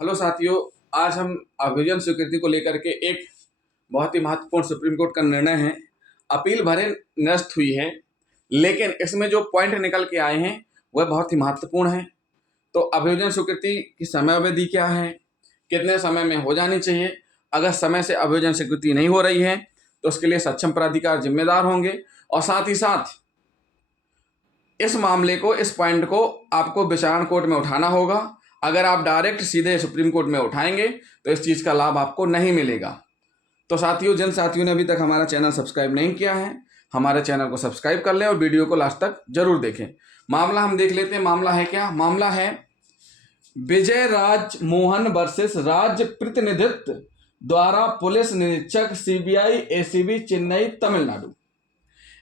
Hello साथियों, आज हम अभियोजन स्वीकृति को लेकर के एक बहुत ही महत्वपूर्ण सुप्रीम कोर्ट का निर्णय है। अपील भरे निरस्त हुई है, लेकिन इसमें जो पॉइंट निकल के आए हैं वह बहुत ही महत्वपूर्ण है। तो अभियोजन स्वीकृति की समय अवधि क्या है, कितने समय में हो जानी चाहिए, अगर समय से अभियोजन स्वीकृति नहीं हो रही है तो उसके लिए सक्षम प्राधिकार जिम्मेदार होंगे। और साथ ही साथ इस मामले को, इस पॉइंट को आपको विचारण कोर्ट में उठाना होगा। अगर आप डायरेक्ट सीधे सुप्रीम कोर्ट में उठाएंगे तो इस चीज़ का लाभ आपको नहीं मिलेगा। तो साथियों, जिन साथियों ने अभी तक हमारा चैनल सब्सक्राइब नहीं किया है, हमारे चैनल को सब्सक्राइब कर लें और वीडियो को लास्ट तक जरूर देखें। मामला हम देख लेते हैं। मामला है क्या? मामला है विजय राज मोहन वर्सेस राज्य प्रतिनिधित्व द्वारा पुलिस निरीक्षक CBI ACB Chennai Tamil Nadu.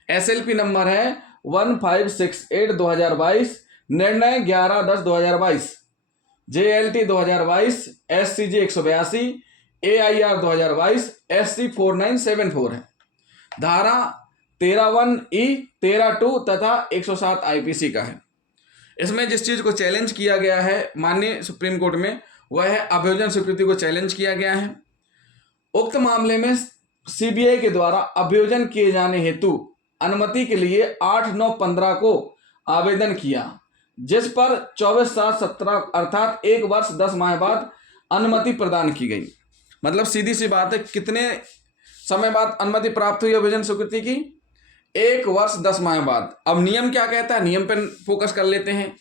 SLP number है 1568/2022, निर्णय 11/10/2022, JLT 2022, SCG 182, AIR 2022, SC 4974 है। धारा 13(1)E, 13(2) तथा 107 IPC का है। इसमें जिस चीज को चैलेंज किया गया है माननीय सुप्रीम कोर्ट में, वह है अभियोजन स्वीकृति को चैलेंज किया गया है। उक्त मामले में CBI के द्वारा अभियोजन किए जाने हेतु अनुमति के लिए 8/9/15 को आवेदन किया, जिस पर 24/7/17 अर्थात 1 वर्ष 10 माह बाद अनुमति प्रदान की गई। मतलब सीधी सी बात है, कितने समय बाद अनुमति प्राप्त हुई अभियोजन स्वीकृति की? 1 वर्ष 10 माह बाद। अब नियम क्या कहता है, नियम पर फोकस कर लेते हैं।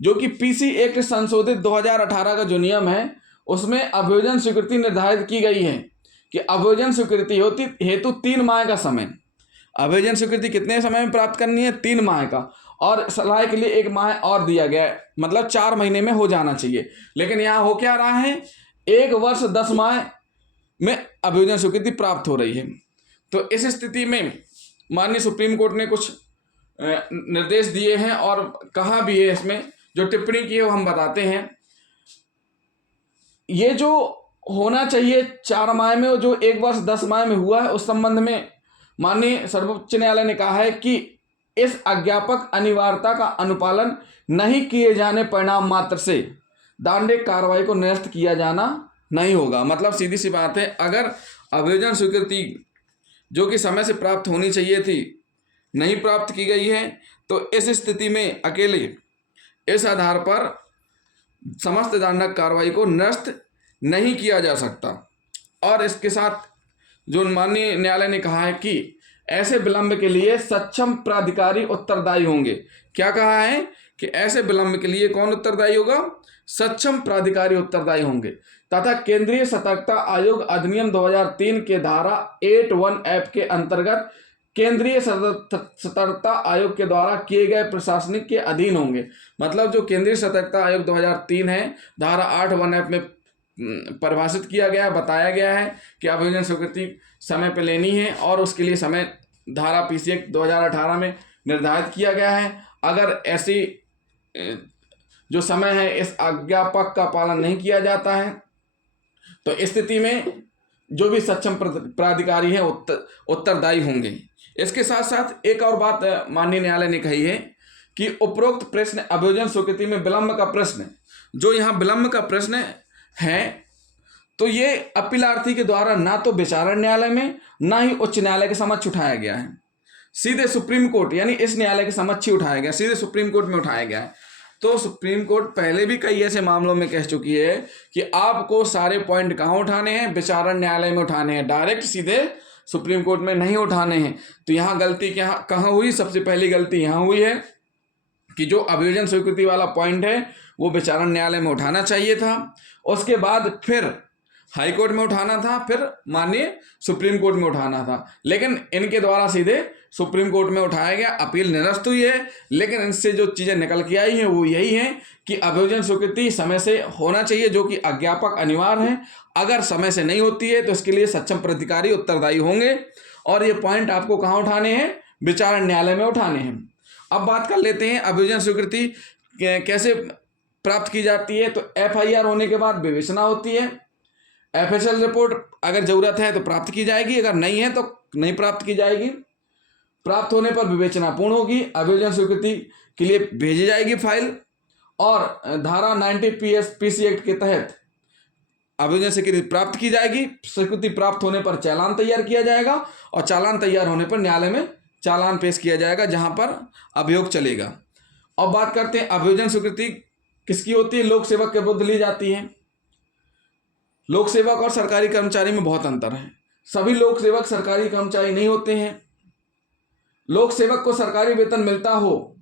जो कि PC एक्ट संशोधित 2018 का जो नियम है, उसमें अभियोजन स्वीकृति निर्धारित की गई है कि अभियोजन स्वीकृति होती हेतु 3 माह का समय। अभियोजन स्वीकृति कितने समय में प्राप्त करनी है? 3 माह का, और सलाह के लिए 1 माह और दिया गया है, मतलब 4 महीने में हो जाना चाहिए। लेकिन यहाँ हो क्या रहा है? 1 वर्ष 10 माह में अभियोजन स्वीकृति प्राप्त हो रही है। तो इस स्थिति में माननीय सुप्रीम कोर्ट ने कुछ निर्देश दिए हैं और कहा भी है, इसमें जो टिप्पणी की है वो हम बताते हैं। ये जो होना चाहिए 4 माह में, जो 1 वर्ष 10 माह में हुआ है, उस संबंध में माननीय सर्वोच्च न्यायालय ने कहा है कि इस अज्ञापक अनिवार्यता का अनुपालन नहीं किए जाने परिणाम मात्र से दंडिक कार्रवाई को निरस्त किया जाना नहीं होगा। मतलब सीधी सी बात है, अगर अभियोजन स्वीकृति जो कि समय से प्राप्त होनी चाहिए थी नहीं प्राप्त की गई है, तो इस स्थिति में अकेले इस आधार पर समस्त दंडक कार्रवाई को निरस्त नहीं किया जा सकता। और इसके साथ जो माननीय न्यायालय ने कहा है कि ऐसे विलंब के लिए सक्षम प्राधिकारी उत्तरदायी होंगे। क्या कहा है कि ऐसे विलंब के लिए कौन उत्तरदायी होगा? सक्षम प्राधिकारी उत्तरदायी होंगे। तथा केंद्रीय सतर्कता आयोग अधिनियम 2003 के धारा 81F के अंतर्गत केंद्रीय सतर्कता आयोग के द्वारा किए गए प्रशासनिक के अधीन होंगे। मतलब जो केंद्रीय सतर्कता आयोग 2003 है, धारा 81F में परिभाषित किया गया, बताया गया है कि अभियोजन स्वीकृति समय पर लेनी है, और उसके लिए समय धारा PC एक्ट 2018 में निर्धारित किया गया है। अगर ऐसी जो समय है इस अज्ञापक का पालन नहीं किया जाता है, तो इस स्थिति में जो भी सक्षम प्राधिकारी है उत्तरदायी होंगे। इसके साथ साथ एक और बात माननीय न्यायालय ने कही है कि उपरोक्त प्रश्न अभियोजन स्वीकृति में विलंब का प्रश्न, जो यहाँ विलंब का प्रश्न है, तो ये अपीलार्थी के द्वारा ना तो विचारण न्यायालय में ना ही उच्च न्यायालय के समक्ष उठाया गया है, सीधे सुप्रीम कोर्ट यानी इस न्यायालय के समक्ष ही उठाया गया, सीधे सुप्रीम कोर्ट में उठाया गया है। तो सुप्रीम कोर्ट पहले भी कई ऐसे मामलों में कह चुकी है कि आपको सारे पॉइंट कहाँ उठाने हैं? विचारण न्यायालय में उठाने हैं, डायरेक्ट सीधे सुप्रीम कोर्ट में नहीं उठाने हैं। तो यहाँ गलती कहाँ हुई? सबसे पहली गलती यहाँ हुई है कि जो अभियोजन स्वीकृति वाला पॉइंट है वो विचारण न्यायालय में उठाना चाहिए था, उसके बाद फिर हाई कोर्ट में उठाना था, फिर माननीय सुप्रीम कोर्ट में उठाना था। लेकिन इनके द्वारा सीधे सुप्रीम कोर्ट में उठाया गया, अपील निरस्त हुई है। लेकिन इनसे जो चीज़ें निकल के आई हैं वो यही है कि अभियोजन स्वीकृति समय से होना चाहिए, जो कि अज्ञापक अनिवार्य है। अगर समय से नहीं होती है तो इसके लिए सक्षम प्राधिकारी उत्तरदायी होंगे, और ये पॉइंट आपको कहाँ उठाने हैं? विचारण न्यायालय में उठाने हैं। अब बात कर लेते हैं अभियोजन स्वीकृति कैसे प्राप्त की जाती है। तो FIR होने के बाद विवेचना होती है, FSL रिपोर्ट अगर जरूरत है तो प्राप्त की जाएगी, अगर नहीं है तो नहीं प्राप्त की जाएगी। प्राप्त होने पर विवेचना पूर्ण होगी, अभियोजन स्वीकृति के लिए भेजी जाएगी फाइल, और धारा 90 PC एक्ट के तहत अभियोजन स्वीकृति प्राप्त की जाएगी। स्वीकृति प्राप्त होने पर चालान तैयार किया जाएगा और चालान तैयार होने पर न्यायालय में चालान पेश किया जाएगा जहां पर अभियोग चलेगा। अब बात करते हैं अभियोजन स्वीकृति किसकी होती है। लोक सेवक के विरुद्ध ली जाती है। लोक सेवक और सरकारी कर्मचारी में बहुत अंतर है। सभी लोक सेवक सरकारी कर्मचारी नहीं होते हैं। लोक सेवक को सरकारी वेतन मिलता हो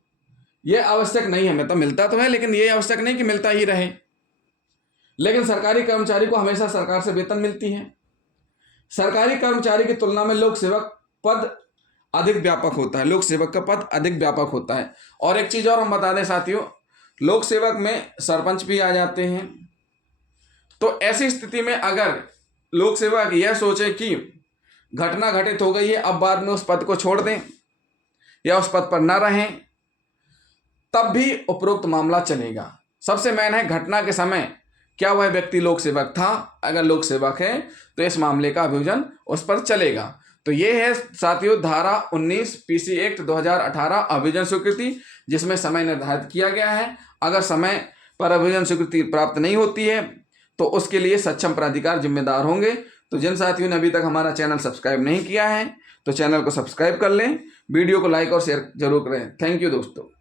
यह आवश्यक नहीं है, मतलब मिलता तो है लेकिन यह आवश्यक नहीं कि मिलता ही रहे। लेकिन सरकारी कर्मचारी को हमेशा सरकार से वेतन मिलती है। सरकारी कर्मचारी की तुलना में लोक सेवक पद अधिक व्यापक होता है। लोक सेवक का पद अधिक व्यापक होता है। और एक चीज और हम बता दें साथियों, लोक सेवक में सरपंच भी आ जाते हैं। तो ऐसी स्थिति में अगर लोक सेवक यह सोचे कि घटना घटित हो गई है, अब बाद में उस पद को छोड़ दें या उस पद पर न रहें, तब भी उपरोक्त मामला चलेगा। सबसे मेन है घटना के समय क्या वह व्यक्ति लोक सेवक था। अगर लोक सेवक है तो इस मामले का अभियोजन उस पर चलेगा। तो ये है साथियों धारा 19 पीसी एक्ट 2018 अभियोजन स्वीकृति, जिसमें समय निर्धारित किया गया है। अगर समय पर अभियोजन स्वीकृति प्राप्त नहीं होती है तो उसके लिए सक्षम प्राधिकार जिम्मेदार होंगे। तो जिन साथियों ने अभी तक हमारा चैनल सब्सक्राइब नहीं किया है तो चैनल को सब्सक्राइब कर लें, वीडियो को लाइक और शेयर जरूर करें। थैंक यू दोस्तों।